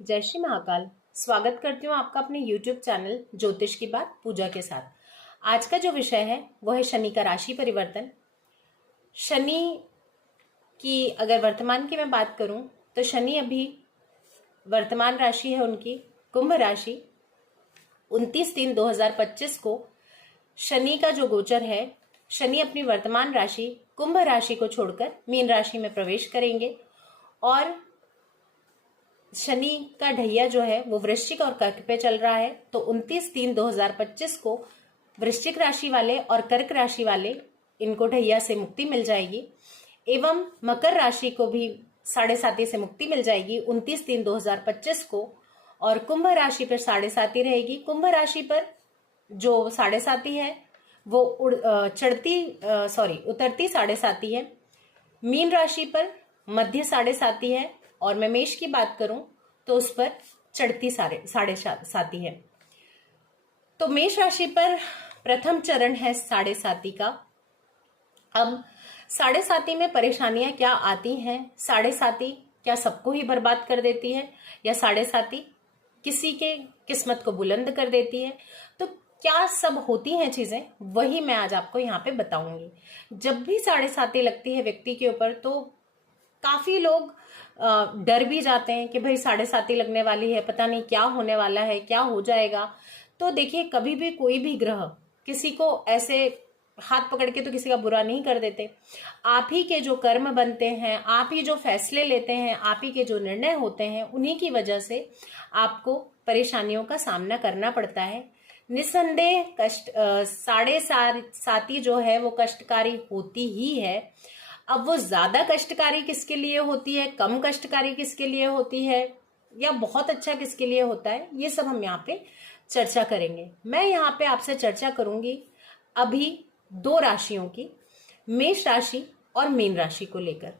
जय श्री महाकाल। स्वागत करती हूँ आपका अपने YouTube चैनल ज्योतिष की बात पूजा के साथ। आज का जो विषय है वो है शनि का राशि परिवर्तन। शनि की अगर वर्तमान की मैं बात करूं तो शनि अभी वर्तमान राशि है उनकी कुंभ राशि। 29/3/2025 को शनि का जो गोचर है, शनि अपनी वर्तमान राशि कुंभ राशि को छोड़कर मीन राशि में प्रवेश करेंगे और शनि का ढैया जो है वो वृश्चिक और कर्क पे चल रहा है। तो 29/3/2025 को वृश्चिक राशि वाले और कर्क राशि वाले इनको ढैया से मुक्ति मिल जाएगी एवं मकर राशि को भी 7.5 से मुक्ति मिल जाएगी 29/3/2025 को। और कुंभ राशि पर 7.5 रहेगी। कुंभ राशि पर जो 7.5 है वो उतरती 7.5 है। मीन राशि पर मध्य 7.5 है और मैं मेष की बात करूं तो उस पर चढ़ती 7.5 है। तो मेष राशि पर प्रथम चरण है 7.5 का। अब 7.5 में परेशानियां क्या आती हैं? 7.5 क्या सबको ही बर्बाद कर देती है या 7.5 किसी के किस्मत को बुलंद कर देती है? तो क्या सब होती हैं चीजें, वही मैं आज आपको यहाँ पे बताऊंगी। जब भी 7.5 लगती है व्यक्ति के ऊपर तो काफी लोग डर भी जाते हैं कि भाई 7.5 लगने वाली है, पता नहीं क्या होने वाला है, क्या हो जाएगा। तो देखिए, कभी भी कोई भी ग्रह किसी को ऐसे हाथ पकड़ के तो किसी का बुरा नहीं कर देते। आप ही के जो कर्म बनते हैं, आप ही जो फैसले लेते हैं, आप ही के जो निर्णय होते हैं, उन्हीं की वजह से आपको परेशानियों का सामना करना पड़ता है। निस्संदेह कष्ट 7.5 जो है वो कष्टकारी होती ही है। अब वो ज्यादा कष्टकारी किसके लिए होती है, कम कष्टकारी किसके लिए होती है, या बहुत अच्छा किसके लिए होता है, ये सब हम यहाँ पे चर्चा करेंगे। मैं यहाँ पे आपसे चर्चा करूंगी अभी 2 राशियों की, मेष राशि और मीन राशि को लेकर।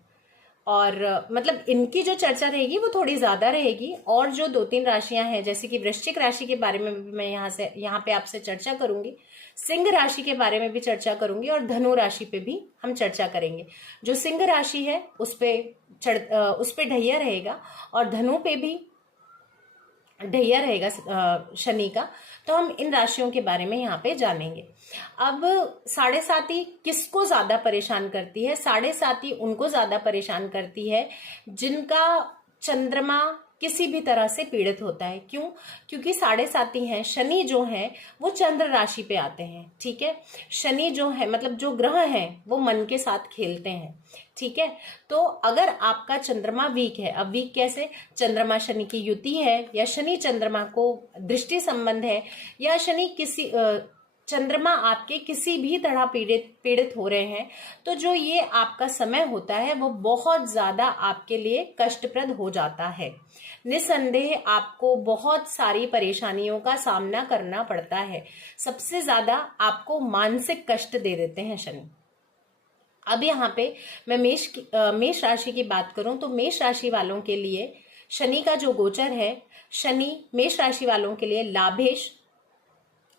और मतलब इनकी जो चर्चा रहेगी वो थोड़ी ज्यादा रहेगी। और जो 2-3 राशियां हैं, जैसे कि वृश्चिक राशि के बारे में भी मैं यहाँ पे आपसे चर्चा करूंगी, सिंह राशि के बारे में भी चर्चा करूंगी और धनु राशि पे भी हम चर्चा करेंगे। जो सिंह राशि है उस पे ढैया रहेगा और धनु पे भी ढैया रहेगा शनि का। तो हम इन राशियों के बारे में यहाँ पे जानेंगे। अब 7.5 किसको ज्यादा परेशान करती है? 7.5 उनको ज्यादा परेशान करती है जिनका चंद्रमा किसी भी तरह से पीड़ित होता है। क्यों? क्योंकि 7.5 हैं, शनि जो है वो चंद्र राशि पे आते हैं। ठीक है, शनि जो है मतलब जो ग्रह हैं वो मन के साथ खेलते हैं। ठीक है, तो अगर आपका चंद्रमा वीक है, अब वीक कैसे? चंद्रमा शनि की युति है या शनि चंद्रमा को दृष्टि संबंध है या शनि किसी चंद्रमा आपके किसी भी तरह पीड़ित हो रहे हैं, तो जो ये आपका समय होता है वो बहुत ज्यादा आपके लिए कष्टप्रद हो जाता है। निसंदेह आपको बहुत सारी परेशानियों का सामना करना पड़ता है। सबसे ज्यादा आपको मानसिक कष्ट दे देते हैं शनि। अब यहाँ पे मैं मेष राशि की बात करूं तो मेष राशि वालों के लिए शनि का जो गोचर है, शनि मेष राशि वालों के लिए लाभेश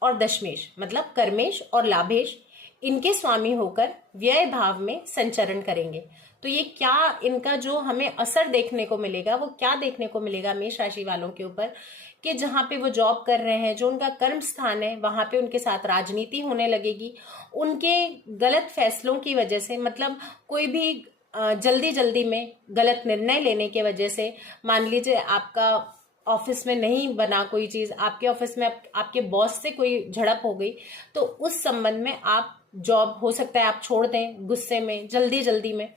और दशमेश मतलब कर्मेश और लाभेश इनके स्वामी होकर व्यय भाव में संचरण करेंगे। तो ये क्या इनका जो हमें असर देखने को मिलेगा, वो क्या देखने को मिलेगा मेष राशि वालों के ऊपर कि जहां पे वो जॉब कर रहे हैं, जो उनका कर्म स्थान है, वहां पे उनके साथ राजनीति होने लगेगी। उनके गलत फैसलों की वजह से, मतलब कोई भी जल्दी जल्दी में गलत निर्णय लेने की वजह से, मान लीजिए आपका ऑफिस में नहीं बना कोई चीज, आपके ऑफिस में आपके बॉस से कोई झड़प हो गई, तो उस संबंध में आप जॉब हो सकता है आप छोड़ दें गुस्से में, जल्दी में।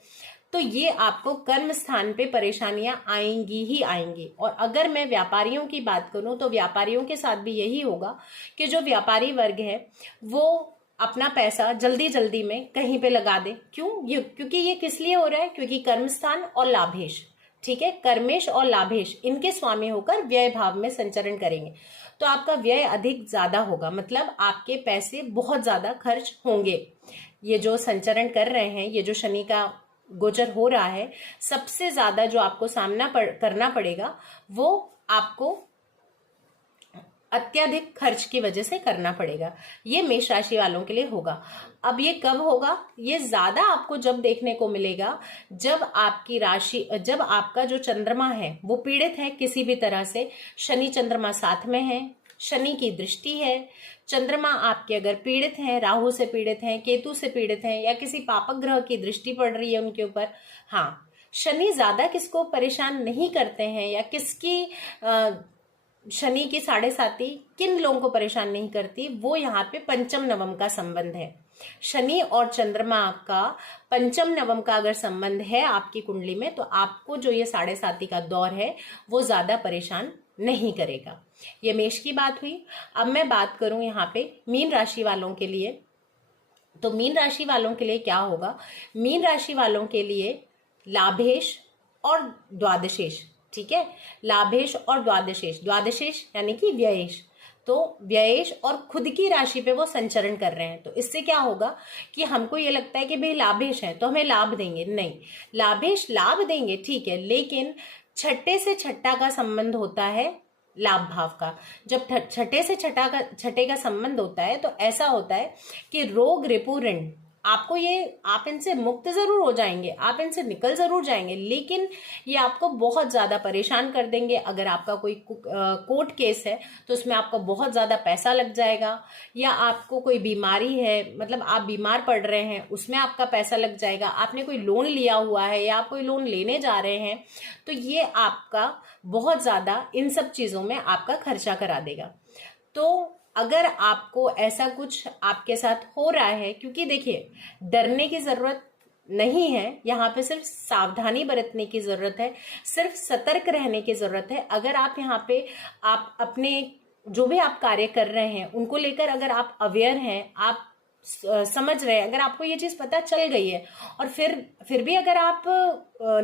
तो ये आपको कर्म स्थान पे परेशानियां आएंगी ही आएंगी। और अगर मैं व्यापारियों की बात करूं तो व्यापारियों के साथ भी यही होगा कि जो व्यापारी वर्ग है वो अपना पैसा जल्दी में कहीं पे लगा दे। क्योंकि ये किस लिए हो रहा है? क्योंकि कर्म स्थान और लाभेश, ठीक है, कर्मेश और लाभेश इनके स्वामी होकर व्यय भाव में संचरण करेंगे। तो आपका व्यय अधिक ज्यादा होगा, मतलब आपके पैसे बहुत ज्यादा खर्च होंगे। ये जो संचरण कर रहे हैं, ये जो शनि का गोचर हो रहा है, सबसे ज्यादा जो आपको सामना करना पड़ेगा वो आपको अत्यधिक खर्च की वजह से करना पड़ेगा। ये मेष राशि वालों के लिए होगा। अब ये कब होगा? ये ज्यादा आपको जब देखने को मिलेगा जब आपकी राशि, जब आपका जो चंद्रमा है वो पीड़ित है किसी भी तरह से, शनि चंद्रमा साथ में है, शनि की दृष्टि है, चंद्रमा आपके अगर पीड़ित हैं, राहु से पीड़ित हैं, केतु से पीड़ित हैं, या किसी पापक ग्रह की दृष्टि पड़ रही है उनके ऊपर। हाँ, शनि ज्यादा किसको परेशान नहीं करते हैं, या किसकी शनि की 7.5 किन लोगों को परेशान नहीं करती, वो यहाँ पे पंचम नवम का संबंध है। शनि और चंद्रमा का पंचम नवम का अगर संबंध है आपकी कुंडली में, तो आपको जो ये 7.5 का दौर है वो ज्यादा परेशान नहीं करेगा। ये मेष की बात हुई। अब मैं बात करूं यहाँ पे मीन राशि वालों के लिए, तो मीन राशि वालों के लिए क्या होगा? मीन राशि वालों के लिए लाभेश और द्वादशेश, ठीक है, लाभेश और द्वादशेश, द्वादशेश यानी कि व्ययेश, तो व्ययेश और खुद की राशि पे वो संचरण कर रहे हैं। तो इससे क्या होगा कि हमको ये लगता है कि भाई लाभेश है तो हमें लाभ देंगे, नहीं, लाभेश लाभ देंगे ठीक है, लेकिन छठे से छठा का संबंध होता है लाभ भाव का। जब छठे से छठे का संबंध होता है तो ऐसा होता है कि रोग रिपु ऋण, आपको ये, आप इनसे मुक्त जरूर हो जाएंगे, आप इनसे निकल जरूर जाएंगे, लेकिन ये आपको बहुत ज्यादा परेशान कर देंगे। अगर आपका कोई कोर्ट केस है तो उसमें आपका बहुत ज्यादा पैसा लग जाएगा, या आपको कोई बीमारी है, मतलब आप बीमार पड़ रहे हैं, उसमें आपका पैसा लग जाएगा, आपने कोई लोन लिया हुआ है या आप कोई लोन लेने जा रहे हैं, तो ये आपका बहुत ज्यादा इन सब चीजों में आपका खर्चा करा देगा। तो अगर आपको ऐसा कुछ आपके साथ हो रहा है, क्योंकि देखिए डरने की जरूरत नहीं है, यहाँ पे सिर्फ सावधानी बरतने की जरूरत है, सिर्फ सतर्क रहने की जरूरत है। अगर आप यहाँ पे आप अपने जो भी आप कार्य कर रहे हैं उनको लेकर अगर आप अवेयर हैं, आप समझ रहे हैं, अगर आपको ये चीज पता चल गई है और फिर भी अगर आप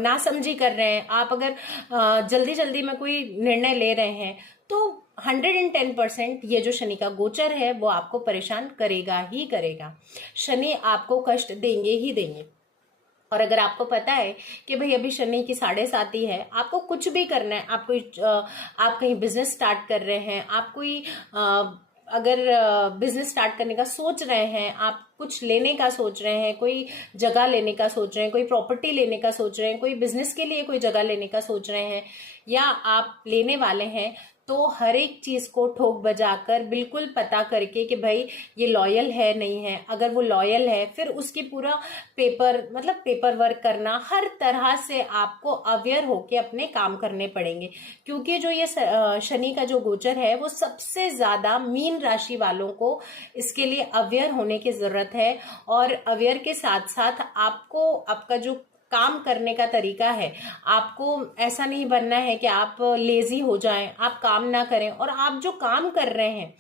नासमझी कर रहे हैं, आप अगर जल्दी जल्दी में कोई निर्णय ले रहे हैं, तो 110% ये जो शनि का गोचर है वो आपको परेशान करेगा ही करेगा। शनि आपको कष्ट देंगे ही देंगे। और अगर आपको पता है कि भाई अभी शनि की 7.5 है, आपको कुछ भी करना है, आप कहीं बिजनेस स्टार्ट कर रहे हैं, आप कोई अगर बिजनेस स्टार्ट करने का सोच रहे हैं, आप कुछ लेने का सोच रहे हैं, कोई जगह लेने का सोच रहे हैं, कोई प्रॉपर्टी लेने का सोच रहे हैं, कोई बिजनेस के लिए कोई जगह लेने का सोच रहे हैं, या आप लेने वाले हैं, तो हर एक चीज को ठोक बजाकर बिल्कुल पता करके कि भाई ये लॉयल है नहीं है, अगर वो लॉयल है फिर उसकी पूरा पेपर वर्क करना, हर तरह से आपको अवेयर होके अपने काम करने पड़ेंगे। क्योंकि जो ये शनि का जो गोचर है वो सबसे ज्यादा मीन राशि वालों को इसके लिए अवेयर होने की जरूरत है। और अवेयर के साथ साथ आपको आपका जो काम करने का तरीका है, आपको ऐसा नहीं बनना है कि आप लेजी हो जाएं, आप काम ना करें, और आप जो काम कर रहे हैं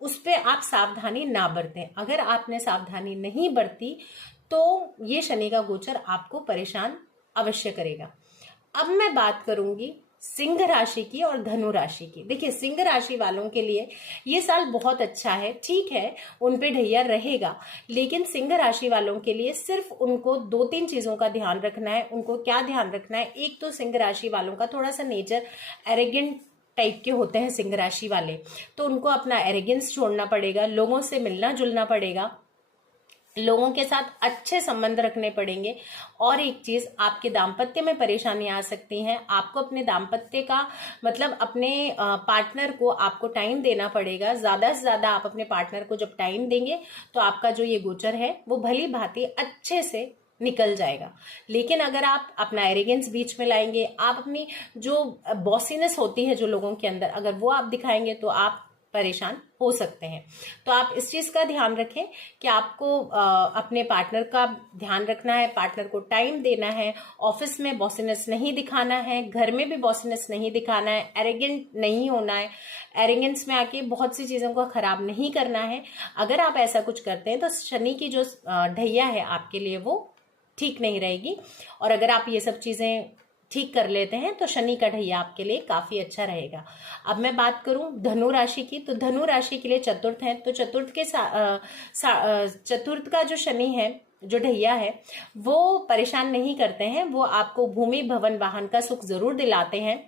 उस पे आप सावधानी ना बरतें। अगर आपने सावधानी नहीं बरती तो ये शनि का गोचर आपको परेशान अवश्य करेगा। अब मैं बात करूंगी सिंह राशि की और धनु राशि की। देखिए सिंह राशि वालों के लिए ये साल बहुत अच्छा है, ठीक है, उन पे ढैया रहेगा, लेकिन सिंह राशि वालों के लिए सिर्फ उनको 2-3 चीजों का ध्यान रखना है। उनको क्या ध्यान रखना है? एक तो सिंह राशि वालों का थोड़ा सा नेचर एरोगेंट टाइप के होते हैं सिंह राशि वाले, तो उनको अपना एरोगेंस छोड़ना पड़ेगा, लोगों से मिलना जुलना पड़ेगा, लोगों के साथ अच्छे संबंध रखने पड़ेंगे। और एक चीज, आपके दाम्पत्य में परेशानी आ सकती है, आपको अपने दाम्पत्य का मतलब अपने पार्टनर को आपको टाइम देना पड़ेगा। ज्यादा से ज्यादा आप अपने पार्टनर को जब टाइम देंगे तो आपका जो ये गोचर है वो भली भांति अच्छे से निकल जाएगा। लेकिन अगर आप अपना एरोगेंस बीच में लाएंगे, आप अपनी जो बॉसीनेस होती है जो लोगों के अंदर, अगर वो आप दिखाएंगे तो आप परेशान हो सकते हैं। तो आप इस चीज का ध्यान रखें कि आपको अपने पार्टनर का ध्यान रखना है, पार्टनर को टाइम देना है, ऑफिस में बॉसीनेस नहीं दिखाना है, घर में भी बॉसीनेस नहीं दिखाना है, एरोगेंट नहीं होना है, एरोगेंस में आके बहुत सी चीजों को खराब नहीं करना है। अगर आप ऐसा कुछ करते हैं तो शनि की जो ढैया है आपके लिए वो ठीक नहीं रहेगी। और अगर आप ये सब चीजें ठीक कर लेते हैं तो शनि का ढैया आपके लिए काफी अच्छा रहेगा। अब मैं बात करूं धनु राशि की, तो धनु राशि के लिए चतुर्थ है, तो चतुर्थ का जो शनि है, जो ढैया है, वो परेशान नहीं करते हैं, वो आपको भूमि भवन वाहन का सुख जरूर दिलाते हैं।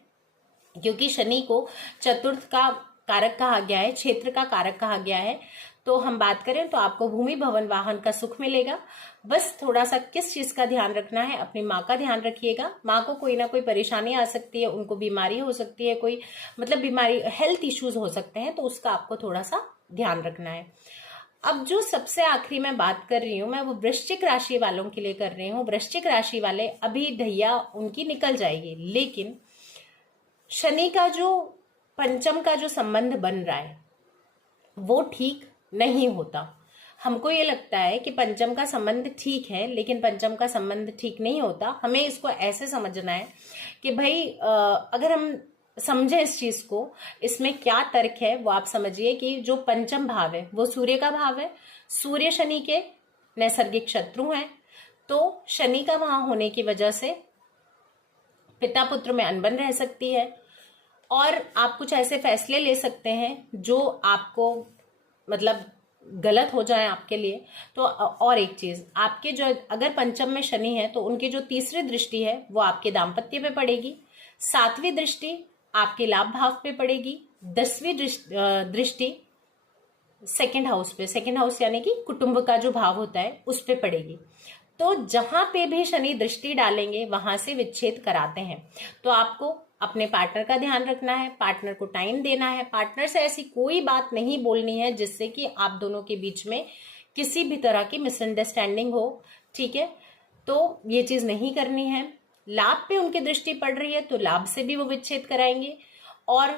क्योंकि शनि को चतुर्थ का कारक कहा गया है, क्षेत्र का कारक कहा गया है। तो हम बात करें तो आपको भूमि भवन वाहन का सुख मिलेगा। बस थोड़ा सा किस चीज का ध्यान रखना है, अपनी माँ का ध्यान रखिएगा। माँ को कोई ना कोई परेशानी आ सकती है, उनको बीमारी हो सकती है, कोई मतलब बीमारी, हेल्थ इश्यूज हो सकते हैं, तो उसका आपको थोड़ा सा ध्यान रखना है। अब जो सबसे आखिरी मैं बात कर रही हूँ, मैं वो वृश्चिक राशि वालों के लिए कर रही हूँ। वृश्चिक राशि वाले अभी ढैया उनकी निकल जाएगी, लेकिन शनि का जो पंचम का जो संबंध बन रहा है वो ठीक नहीं होता। हमको ये लगता है कि पंचम का संबंध ठीक है, लेकिन पंचम का संबंध ठीक नहीं होता। हमें इसको ऐसे समझना है कि भाई अगर हम समझे इस चीज को, इसमें क्या तर्क है वो आप समझिए कि जो पंचम भाव है वो सूर्य का भाव है। सूर्य शनि के नैसर्गिक शत्रु हैं, तो शनि का वहां होने की वजह से पिता पुत्र में अनबन रह सकती है, और आप कुछ ऐसे फैसले ले सकते हैं जो आपको मतलब गलत हो जाए आपके लिए। तो और एक चीज, आपके जो अगर पंचम में शनि है तो उनकी जो तीसरी दृष्टि है वो आपके दाम्पत्य पे पड़ेगी, सातवीं दृष्टि आपके लाभ भाव पे पड़ेगी, 10वीं दृष्टि सेकेंड हाउस पे, सेकेंड हाउस यानी कि कुटुंब का जो भाव होता है उस पे पड़ेगी। तो जहां पे भी शनि दृष्टि डालेंगे वहां से विच्छेद कराते हैं। तो आपको अपने पार्टनर का ध्यान रखना है, पार्टनर को टाइम देना है, पार्टनर से ऐसी कोई बात नहीं बोलनी है जिससे कि आप दोनों के बीच में किसी भी तरह की मिसअंडरस्टैंडिंग हो, ठीक है। तो ये चीज नहीं करनी है। लाभ पे उनकी दृष्टि पड़ रही है तो लाभ से भी वो विच्छेद कराएंगे, और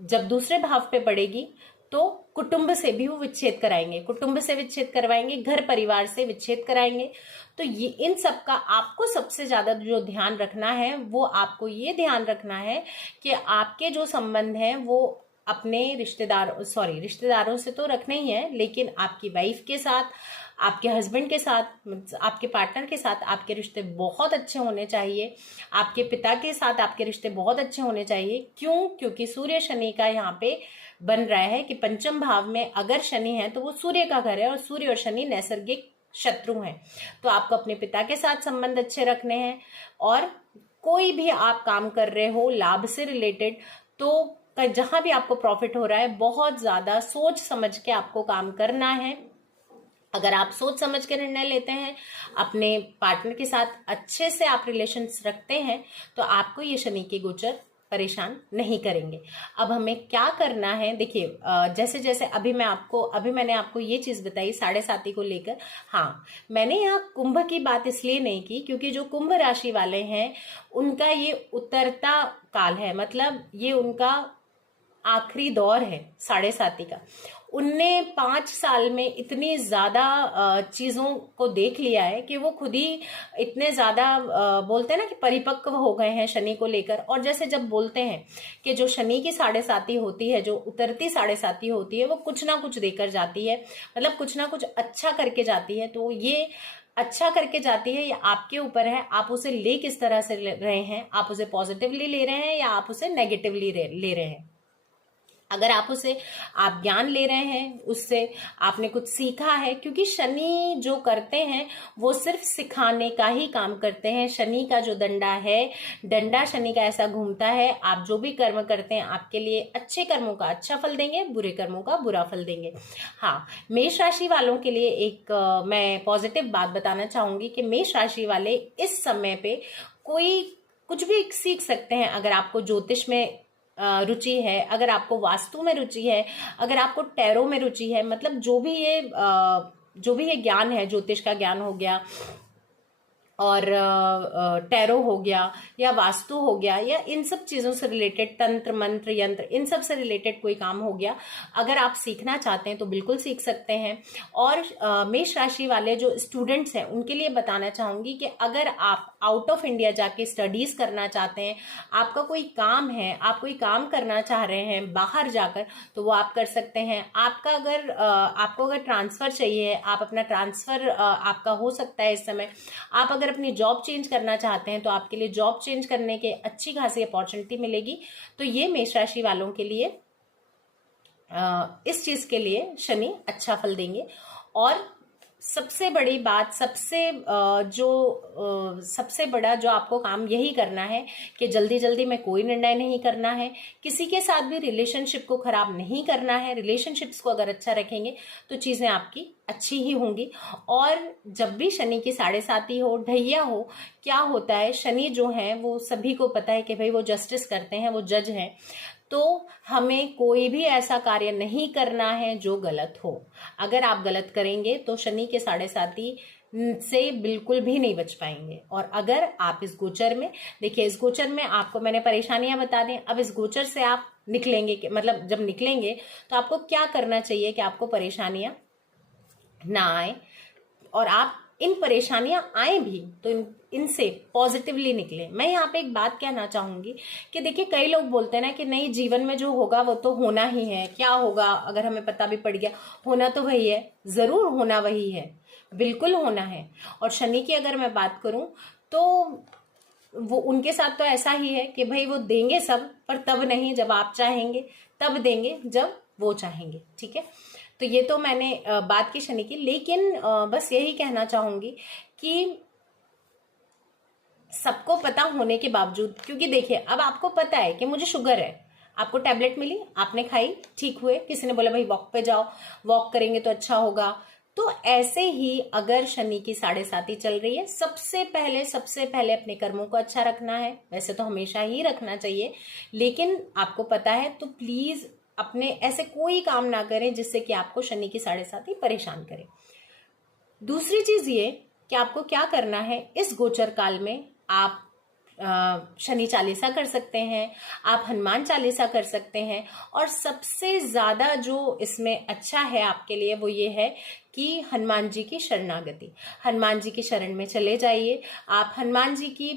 जब दूसरे भाव पे पड़ेगी तो कुटुंब से भी वो विच्छेद कराएंगे, कुटुंब से विच्छेद करवाएंगे, घर परिवार से विच्छेद कराएंगे। तो ये इन सब का आपको सबसे ज्यादा जो ध्यान रखना है वो आपको ये ध्यान रखना है कि आपके जो संबंध हैं वो अपने रिश्तेदारों से तो रखने ही है, लेकिन आपकी वाइफ के साथ, आपके हस्बैंड के साथ, आपके पार्टनर के साथ आपके रिश्ते बहुत अच्छे होने चाहिए। आपके पिता के साथ आपके रिश्ते बहुत अच्छे होने चाहिए। क्यों? क्योंकि सूर्य शनि का यहाँ पे बन रहा है कि पंचम भाव में अगर शनि है तो वो सूर्य का घर है, और सूर्य और शनि नैसर्गिक शत्रु हैं। तो आपको अपने पिता के साथ संबंध अच्छे रखने हैं, और कोई भी आप काम कर रहे हो लाभ से रिलेटेड, तो जहां भी आपको प्रॉफिट हो रहा है बहुत ज्यादा सोच समझ के आपको काम करना है। अगर आप सोच समझ के निर्णय लेते हैं, अपने पार्टनर के साथ अच्छे से आप रिलेशंस रखते हैं, तो आपको ये शनि के गोचर परेशान नहीं करेंगे। अब हमें क्या करना है, देखिए जैसे जैसे अभी मैंने आपको ये चीज बताई 7.5 को लेकर। हाँ, मैंने यहाँ कुंभ की बात इसलिए नहीं की क्योंकि जो कुंभ राशि वाले हैं उनका ये उतरता काल है, मतलब ये उनका आखिरी दौर है 7.5 का। उनने 5 साल में इतनी ज्यादा चीजों को देख लिया है कि वो खुद ही इतने ज्यादा बोलते हैं ना कि परिपक्व हो गए हैं शनि को लेकर। और जैसे जब बोलते हैं कि जो शनि की 7.5 होती है, जो उतरती 7.5 होती है, वो कुछ ना कुछ देकर जाती है, मतलब कुछ ना कुछ अच्छा करके जाती है। तो ये अच्छा करके जाती है, ये आपके ऊपर है, आप उसे ले किस तरह से ले रहे हैं। आप उसे पॉजिटिवली ले रहे हैं या आप उसे नेगेटिवली ले रहे हैं। अगर आप ज्ञान ले रहे हैं, उससे आपने कुछ सीखा है, क्योंकि शनि जो करते हैं वो सिर्फ सिखाने का ही काम करते हैं। शनि का जो डंडा शनि का ऐसा घूमता है, आप जो भी कर्म करते हैं आपके लिए अच्छे कर्मों का अच्छा फल देंगे, बुरे कर्मों का बुरा फल देंगे। हाँ, मेष राशि वालों के लिए एक मैं पॉजिटिव बात बताना चाहूंगी कि मेष राशि वाले इस समय पे कुछ भी सीख सकते हैं। अगर आपको ज्योतिष में रुचि है, अगर आपको वास्तु में रुचि है, अगर आपको टैरो में रुचि है, मतलब जो भी ये ज्ञान है, ज्योतिष का ज्ञान हो गया और टैरो हो गया या वास्तु हो गया या इन सब चीजों से रिलेटेड, तंत्र मंत्र यंत्र, इन सब से रिलेटेड कोई काम हो गया, अगर आप सीखना चाहते हैं तो बिल्कुल सीख सकते हैं। और मेष राशि वाले जो स्टूडेंट्स हैं उनके लिए बताना चाहूंगी कि अगर आप आउट ऑफ इंडिया जाके स्टडीज करना चाहते हैं, आपका कोई काम है, आप कोई काम करना चाह रहे हैं बाहर जाकर, तो वो आप कर सकते हैं। आपको अगर ट्रांसफर चाहिए, आप अपना ट्रांसफर आपका हो सकता है इस समय। आप अगर अपनी जॉब चेंज करना चाहते हैं तो आपके लिए जॉब चेंज करने के अच्छी खासी अपॉर्चुनिटी मिलेगी। तो ये मेष राशि वालों के लिए इस चीज के लिए शनि अच्छा फल देंगे। और सबसे बड़ी बात, सबसे बड़ा जो आपको काम यही करना है कि जल्दी जल्दी में कोई निर्णय नहीं करना है, किसी के साथ भी रिलेशनशिप को खराब नहीं करना है। रिलेशनशिप्स को अगर अच्छा रखेंगे तो चीजें आपकी अच्छी ही होंगी। और जब भी शनि की 7.5 हो, ढैया हो, क्या होता है, शनि जो है वो सभी को पता है कि भाई वो जस्टिस करते हैं, वो जज हैं। तो हमें कोई भी ऐसा कार्य नहीं करना है जो गलत हो। अगर आप गलत करेंगे तो शनि के 7.5 से बिल्कुल भी नहीं बच पाएंगे। और अगर आप इस गोचर में, देखिए इस गोचर में आपको मैंने परेशानियां बता दी, अब इस गोचर से आप निकलेंगे, मतलब जब निकलेंगे तो आपको क्या करना चाहिए कि आपको परेशानियां ना आए, और आप इन परेशानियां आए भी तो इनसे पॉजिटिवली निकले। मैं यहाँ पे एक बात कहना चाहूंगी कि देखिए कई लोग बोलते हैं ना कि नहीं, जीवन में जो होगा वो तो होना ही है, क्या होगा अगर हमें पता भी पड़ गया, होना तो वही है। जरूर होना वही है, बिल्कुल होना है। और शनि की अगर मैं बात करूं तो वो उनके साथ तो ऐसा ही है कि भाई वो देंगे सब, पर तब नहीं जब आप चाहेंगे, तब देंगे जब वो चाहेंगे। ठीक है, तो ये तो मैंने बात की शनि की। लेकिन बस यही कहना चाहूंगी कि सबको पता होने के बावजूद, क्योंकि देखिए अब आपको पता है कि मुझे शुगर है, आपको टैबलेट मिली, आपने खाई, ठीक हुए, किसी ने बोला भाई वॉक पे जाओ, वॉक करेंगे तो अच्छा होगा। तो ऐसे ही अगर शनि की 7.5 चल रही है, सबसे पहले अपने कर्मों को अच्छा रखना है। वैसे तो हमेशा ही रखना चाहिए, लेकिन आपको पता है तो प्लीज अपने ऐसे कोई काम ना करें जिससे कि आपको शनि की 7.5 परेशान करे। दूसरी चीज ये कि आपको क्या करना है, इस गोचर काल में आप शनि चालीसा कर सकते हैं, आप हनुमान चालीसा कर सकते हैं। और सबसे ज्यादा जो इसमें अच्छा है आपके लिए वो ये है कि हनुमान जी की शरणागति, हनुमान जी की शरण में चले जाइए। आप हनुमान जी की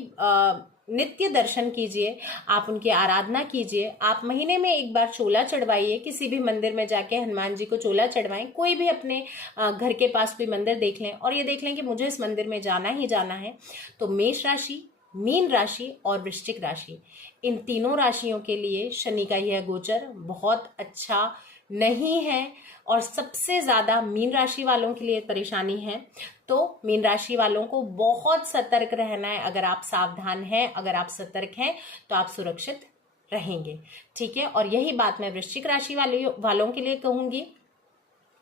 नित्य दर्शन कीजिए, आप उनकी आराधना कीजिए। आप महीने में एक बार चोला चढ़वाइए, किसी भी मंदिर में जाके हनुमान जी को चोला चढ़वाएं। कोई भी अपने घर के पास कोई मंदिर देख लें और ये देख लें कि मुझे इस मंदिर में जाना ही जाना है। तो मेष राशि, मीन राशि और वृश्चिक राशि, इन तीनों राशियों के लिए शनि का यह गोचर बहुत अच्छा नहीं है। और सबसे ज्यादा मीन राशि वालों के लिए परेशानी है। तो मीन राशि वालों को बहुत सतर्क रहना है। अगर आप सावधान हैं, अगर आप सतर्क हैं तो आप सुरक्षित रहेंगे। ठीक है, और यही बात मैं वृश्चिक राशि वालों के लिए कहूंगी,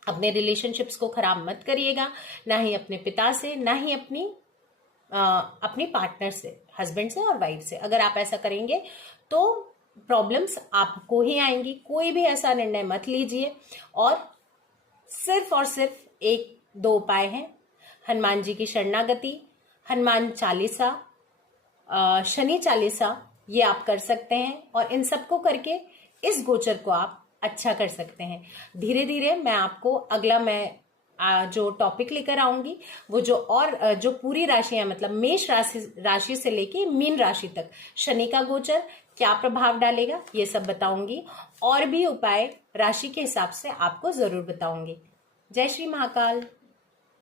अपने रिलेशनशिप्स को खराब मत करिएगा, ना ही अपने पिता से, ना ही अपनी पार्टनर से, हस्बैंड से और वाइफ से। अगर आप ऐसा करेंगे तो प्रॉब्लम्स आपको ही आएंगी। कोई भी ऐसा निर्णय मत लीजिए। और सिर्फ 1-2 उपाय हैं, हनुमान जी की शरणागति, हनुमान चालीसा, शनि चालीसा, ये आप कर सकते हैं। और इन सबको करके इस गोचर को आप अच्छा कर सकते हैं। धीरे धीरे मैं आपको अगला जो टॉपिक लेकर आऊंगी, वो जो पूरी राशियां, मतलब मेष राशि से लेके मीन राशि तक शनि का गोचर क्या प्रभाव डालेगा, ये सब बताऊंगी। और भी उपाय राशि के हिसाब से आपको जरूर बताऊंगी। जय श्री महाकाल।